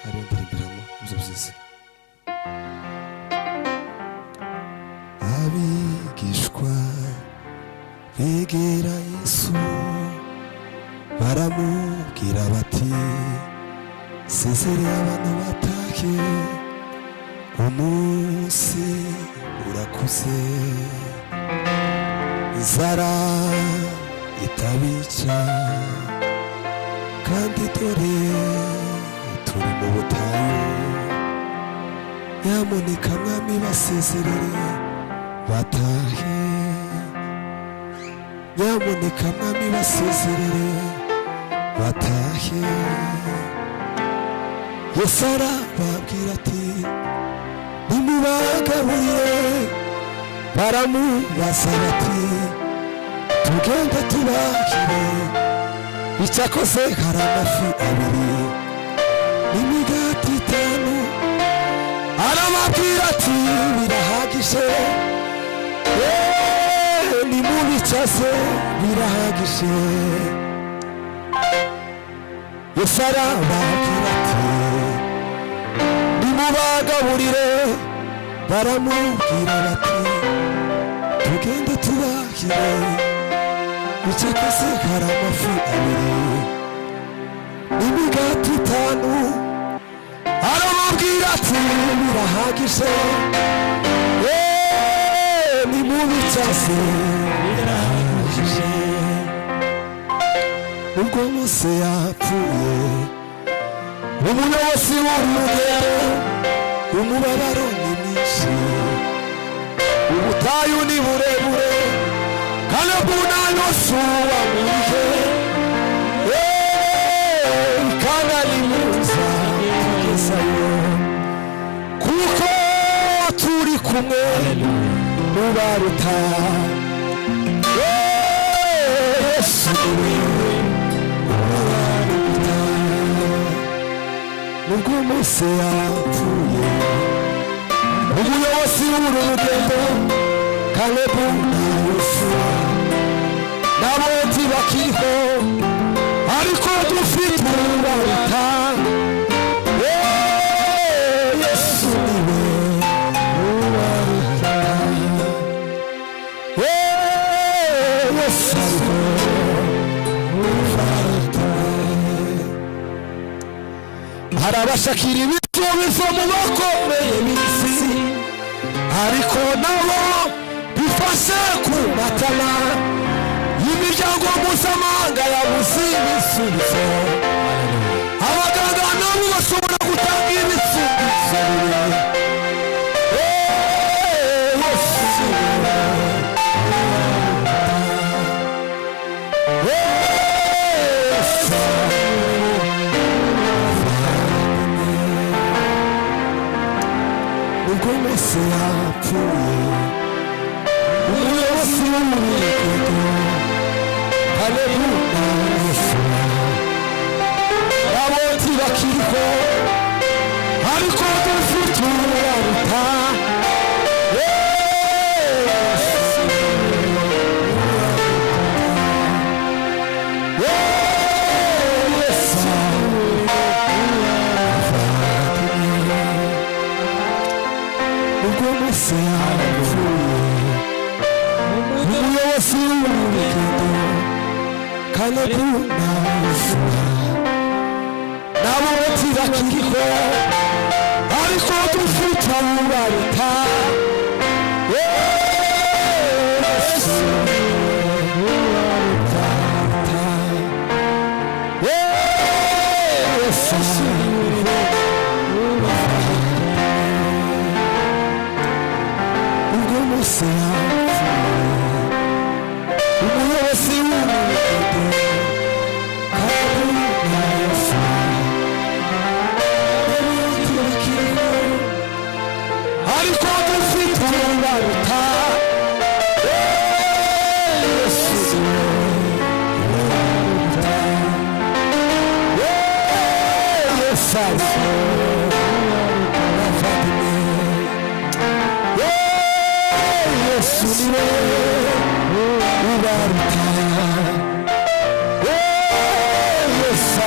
ariyo ndirimbiramo ibyo byiza. Abigishwa begera Yesu baramubwira bati sezerera abantu batahe umunsi urakuze inzara itabica kandi dore turi mu butayu nyamuneka mwami basezerere batahe nyamuneka mwami basezerere batahe. Yesu arababwira ati nimubagaburire baramubaza bati tugende tubahire icyakoze hari amafi 2 n'imigati 5 arababwira ati birahagije nimubicaze birahagije. Yesu arababwira ati nimubagaburire baramubwira bati tugende tubahire icyakoze hari amafi 2 n'imigati 5 arababwira ati birahagije nimubicaze birahagije. Ubwo Mose yapfuye umuyobozi w'urugendo umubabaro ni mwinshi ubutayu ni burebure Kalebu na Yosuwa murihe ikanga rimuza kugezayo kuko turi kumwe mubaruta Yesu ubwo Mose yapfuye umuyobozi w'urugendo Kalebu na Yosuwa nabo ntibakiriho ariko dufite ubaruta Yesu niwe ubaruta Yesu harabashakira ibiryo biva mu bakomeye b'isi ariko nabo bifashe ku matama y'imiryango mpuzamahanga yabuze ibisubizo. Abaganga nabo bashobora gutanga ibisubizo ubwo Mose yapfuye umuyobozi w'urugendo Kalebu na Yosuwa nabo ntibakiriho ariko dufite ubaruta ubwo Mose yapfuye umuyobozi w'urugendo Kalebu na Yosuwa nabo ntibakiriho ariko dufite ubaruta Yesu ubaruta Yesu ubwo Mose yapfuye umuyobozi w'urugendo Kalebu na Yosuwa ariko dufite ubaruta Yesu ubaruta Yesu Yesu niwe ubaruta Yesu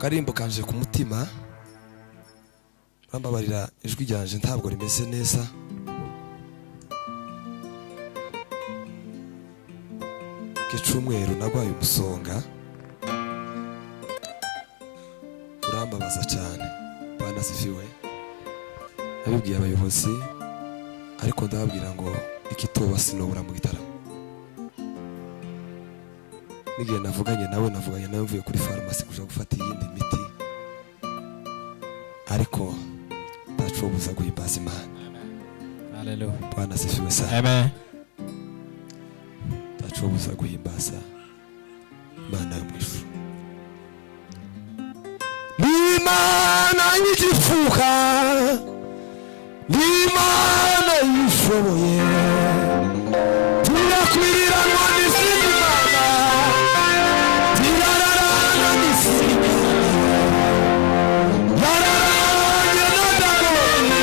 karimbo kanje ku mutima rambabarira ijwi ryanje ntabwo rimeze neza Gicumweru nagwaye umusonga urambabaza cyane bana sifiwe nabibwiye abayobozi ariko ndababwira ngo ikitoba sinobura mu gitaramo nigiye navuganye nawe mvuye kuri farumasi kuja gufata iyindi miti ariko ndacobuza guhimbaza Imana. Hallelujah. Bwana sifiwe sana. Amen. Ndacobuza guhimbaza Imana yo mwishu. Imana yigifuka Imana yishoboye turakwirirana n'izindi Mana tirararana n'izindi yararanye n'adagoni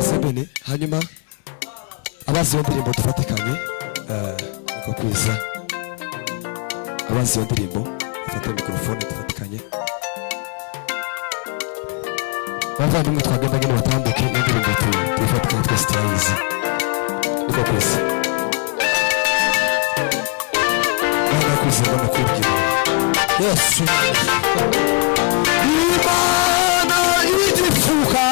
Sebene hanyuma abazi ndirimbo tufatikanye niko kwiza abazi ndirimbo afata mikrofone tufatikanye bavandimwe twagendanye n'abatambuke n'indirimbo tufatikanye twese turayizi niko kwiza nako kwiza mbona kubwira Yesu Imana igifuka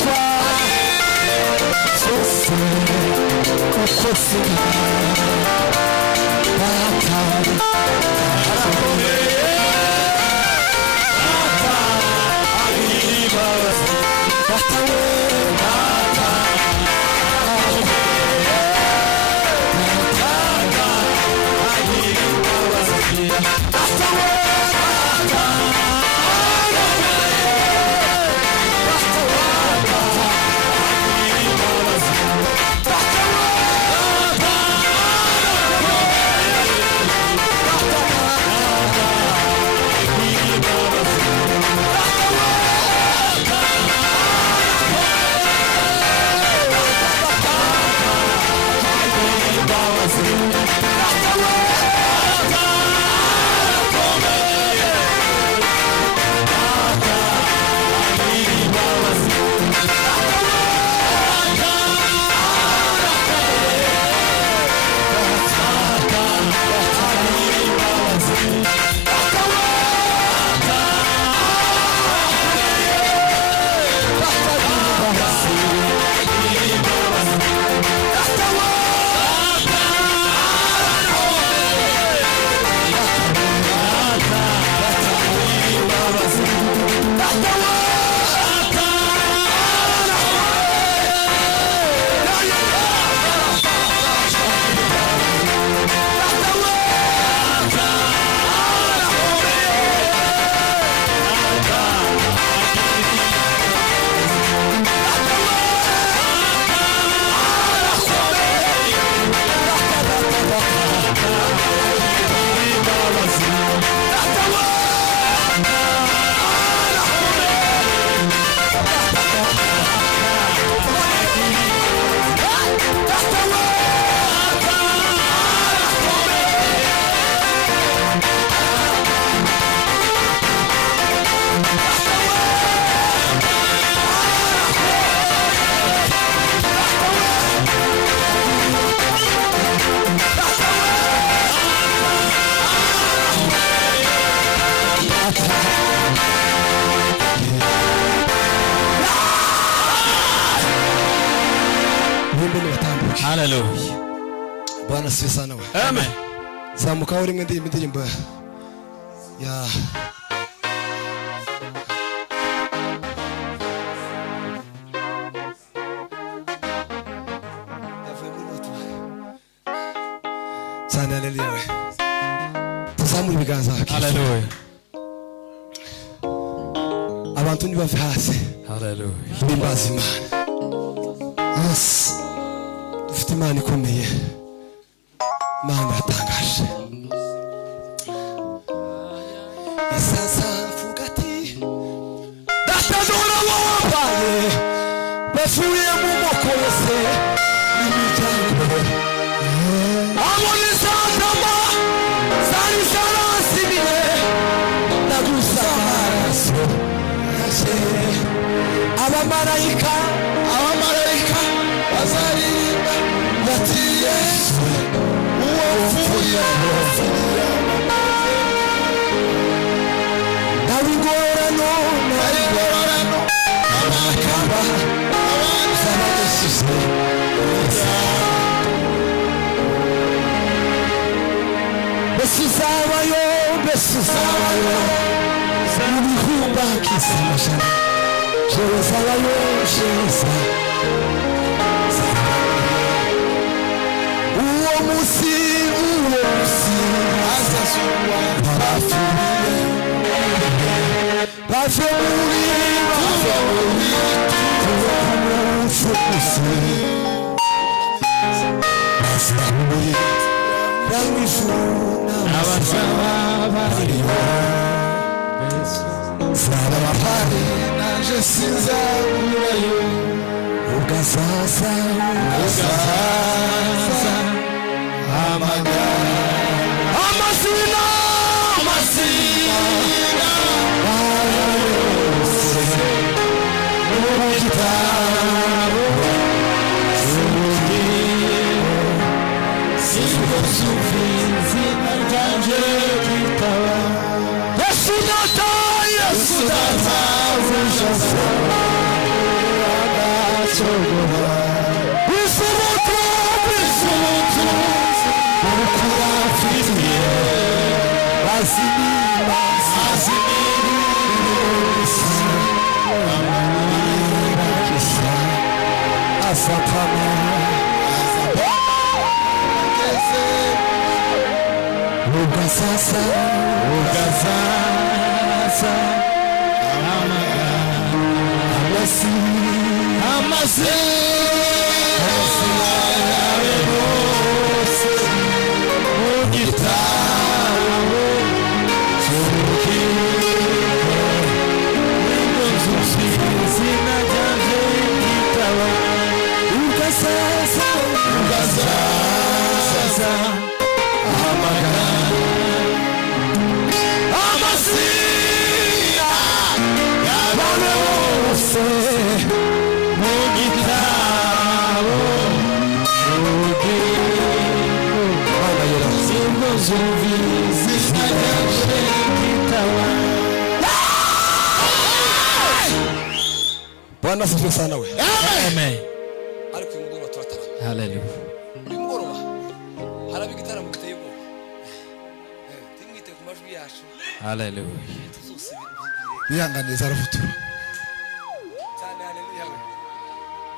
himbazwa zose kuko data arakomeye data agira imbabazi data we data arakomeye data agira imbabazi data we Hallelujah. Bwana sifi sana wewe. Amen. Zamuka uri mwende indirimbo ya sana haleluya. Tuzamu ibiganza haki. Hallelujah. Abantu ni bave hasi. Hallelujah. Nimbaza Imana. Yes. Dufite Imana ikomeye. Imana yatangaje. Sasa fugati datazora wabaye bafuye mu moko yose imiryango abone satama sari sarasibire nagusaraso yashe abamarayika bazaririmba bati Yesu uwo mfuye Nabigorano amakaba zabadesise besuzabayo Nubihumba kisamasha Jerusalem Sheza Uwo musi Azasuwa Parafuye Bafemuri Tuwakumushukusi Basamuri Rangishuna Abasaba Bariyo Saba Bapari Nanje Sinza Urayo Ugazaza Amagana Amasina Yes, Sapana Ugasasa Amasi Bwana asifiwe sana we. Amen. Ariko imugoro turatara. Hallelujah. Imugoro harabi gitara mu kitebo. Timwite ku majwi yacu. Hallelujah. Bihanganiza arafutu. Cyane haleluya we.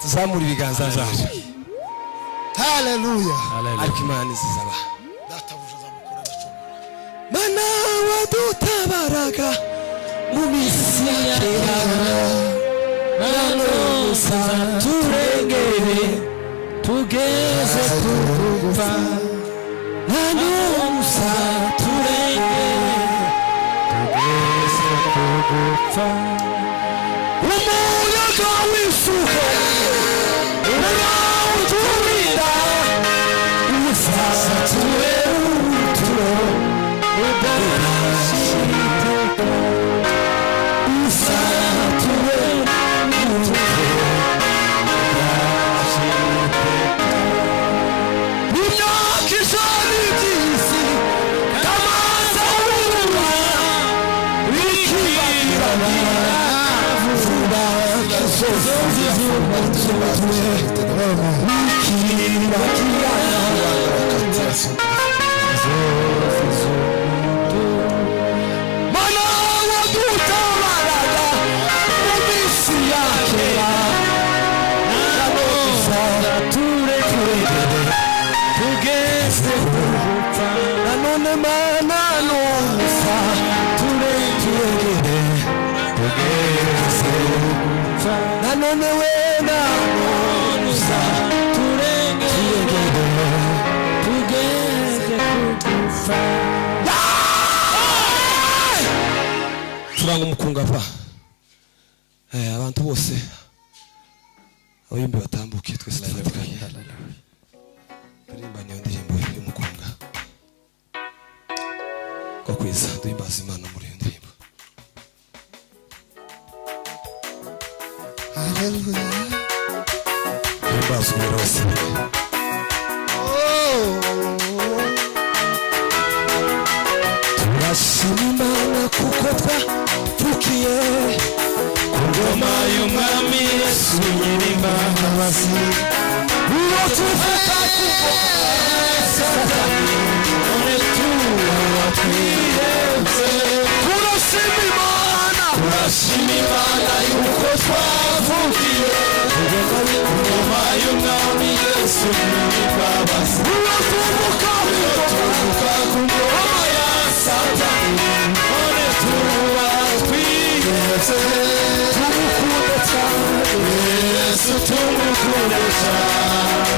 Tuzamura ibiganza byacu. Haleluya. Ariko Imana izizaba. Databuja zamukora bacumura. Mana wadutabaraga mu misi ya kera. Nanusa turengere tugeze kugufa Nanusa turengere tugeze kugufa Umuyaga w'isuka urawuturira Usasa tuwe uturo udashiteko Usasa tuwe Turanga umukunga pa abantu bose abimbe batambuke twese tufatikanye turirimba niyo ndirimbo y'umukunga ko kwiza duhimbaza Imana muri iyo ndirimbo Haleluya duhimbaza umwera wose turashima Imana kuko twapfukiye ku ngoma y'umwami Yesu nyir'imbabazi uwo tuvuga kuko Satani none turatwihebye turashima Imana yuko twapfukiye ku ngoma y'umwami Yesu nyir'imbabazi uwo tuvuga ku ngoma ya Satani none turatwihebye tumukunde cyane Yesu tumukunde cyane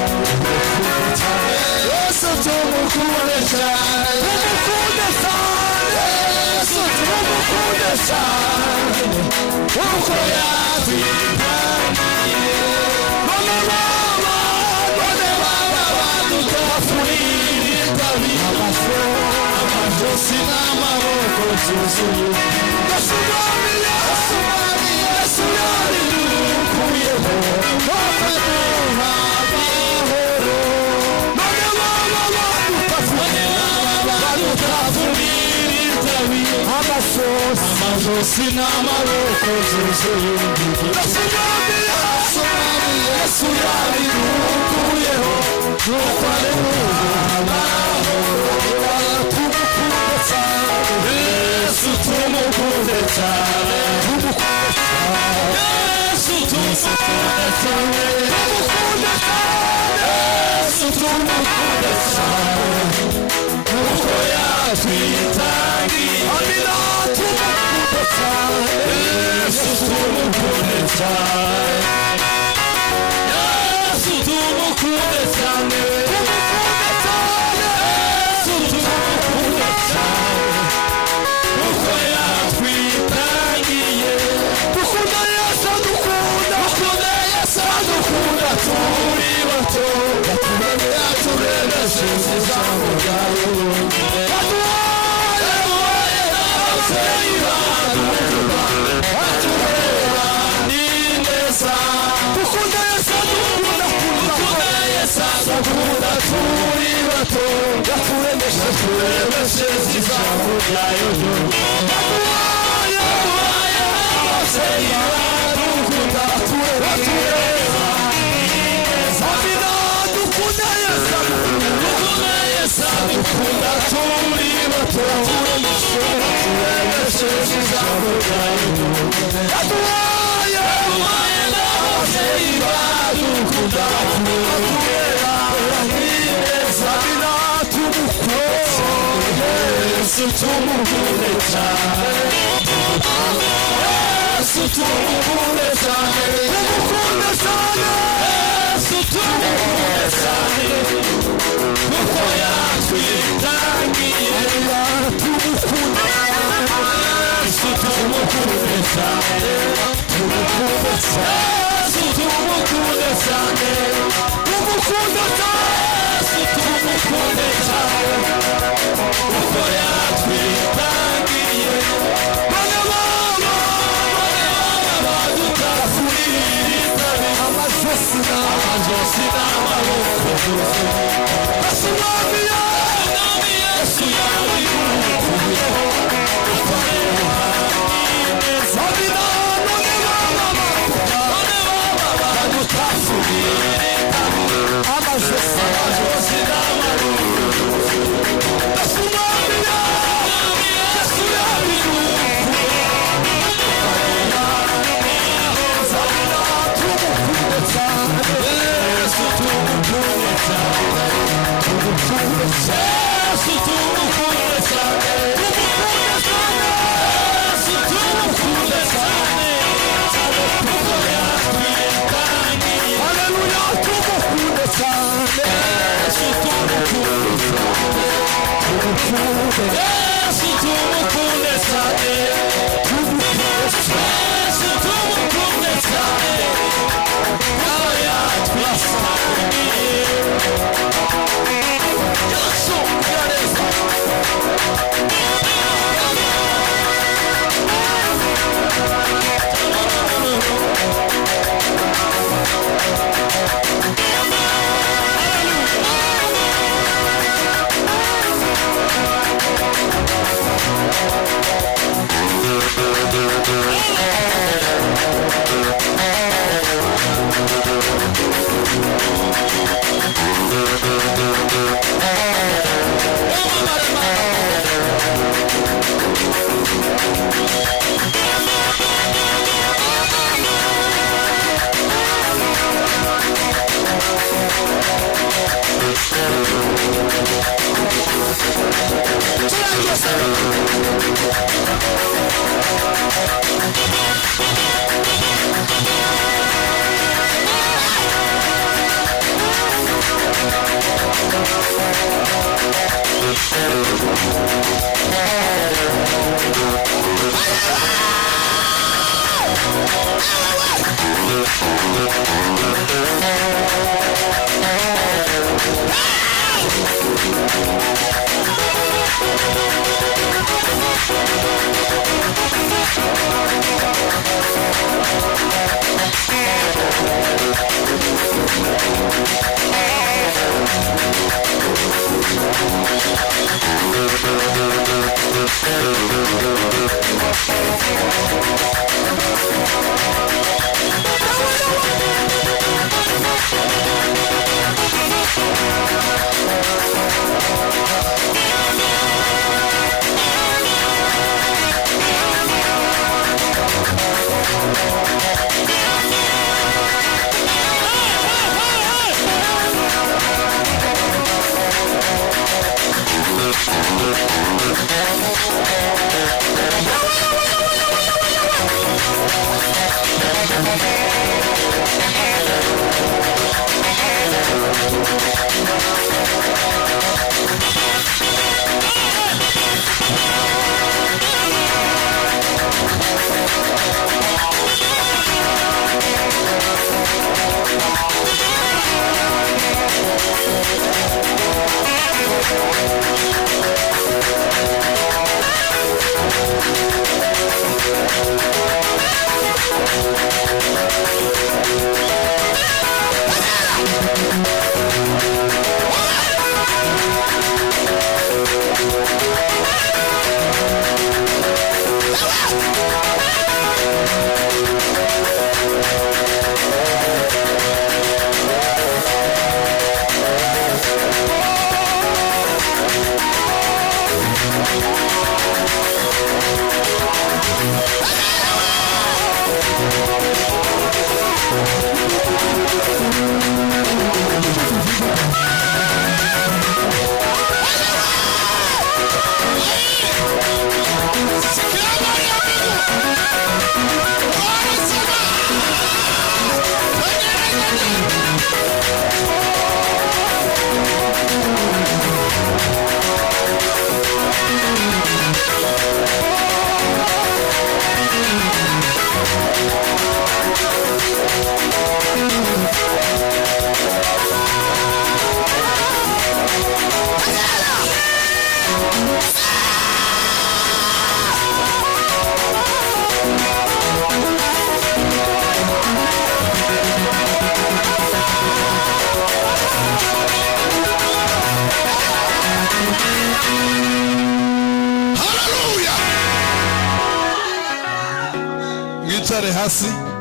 Yesu tumukunde cyane Yesu tumukunde cyane uko yatwihaniye none baba badutafurira itabi amajosi n'amaboko zuzuye Yesu yaridukuyeho bakaduha amahoro none baba badutafurira itabi amajosi n'amaboko zuzuye Yesu yaridukuyeho bakaduha amahoro Yesu tumukunde cyane Yesu tumukunde cyane tumukunda cyane kuko yatwitangiye amina tumukunda cyane Yesu tumukunda cyane Yesu tumukunda cyane Yesu tumukunda cyane kuko yatwitangiye dukunda Yesu dukunda Yesu dukunda turi bato yaturemeshe ijambo ryawe yaduhaye n'ababyeyi badukunda batureba n'ineza dukunda Yesu dukunda Yesu dukunda turi bato yaturemeshe ijambo ryawe yaduhaye n'ababyeyi badukunda batureba n'ineza dukunda turi bato yaturemeshe ijambo ryawe yaduhaye n'ababyeyi badukunda batureba n'ineza Yesu tumukunde cyane Yesu tumukunde cyane tumukunde cyane Yesu tumukunde cyane kuko yatwitangiye tumukunde Yesu tumukunde cyane tumukunde cyane Yesu tumukunde cyane tumukunde cyane Yesu tumukunde cyane kuko yatwitangiye bana baba badukafurira amajosi n'amaboko basumamiya Yesu yabirukuyeho sabina none baba badukafurira amajosi n'amaboko basumamiya Yesu yabirukuyeho sabina tumukunde cyane Yesu tumukunde cyane tumukunde cyane Yesu tumukunde cyane kuko yatwitangiye haleluya tumukunde cyane Yesu tumukunde cyane Yesu tumukunde cyane Yesu tumukunde cyane kuko yatwitangiye Yesu yareza twicare hasi.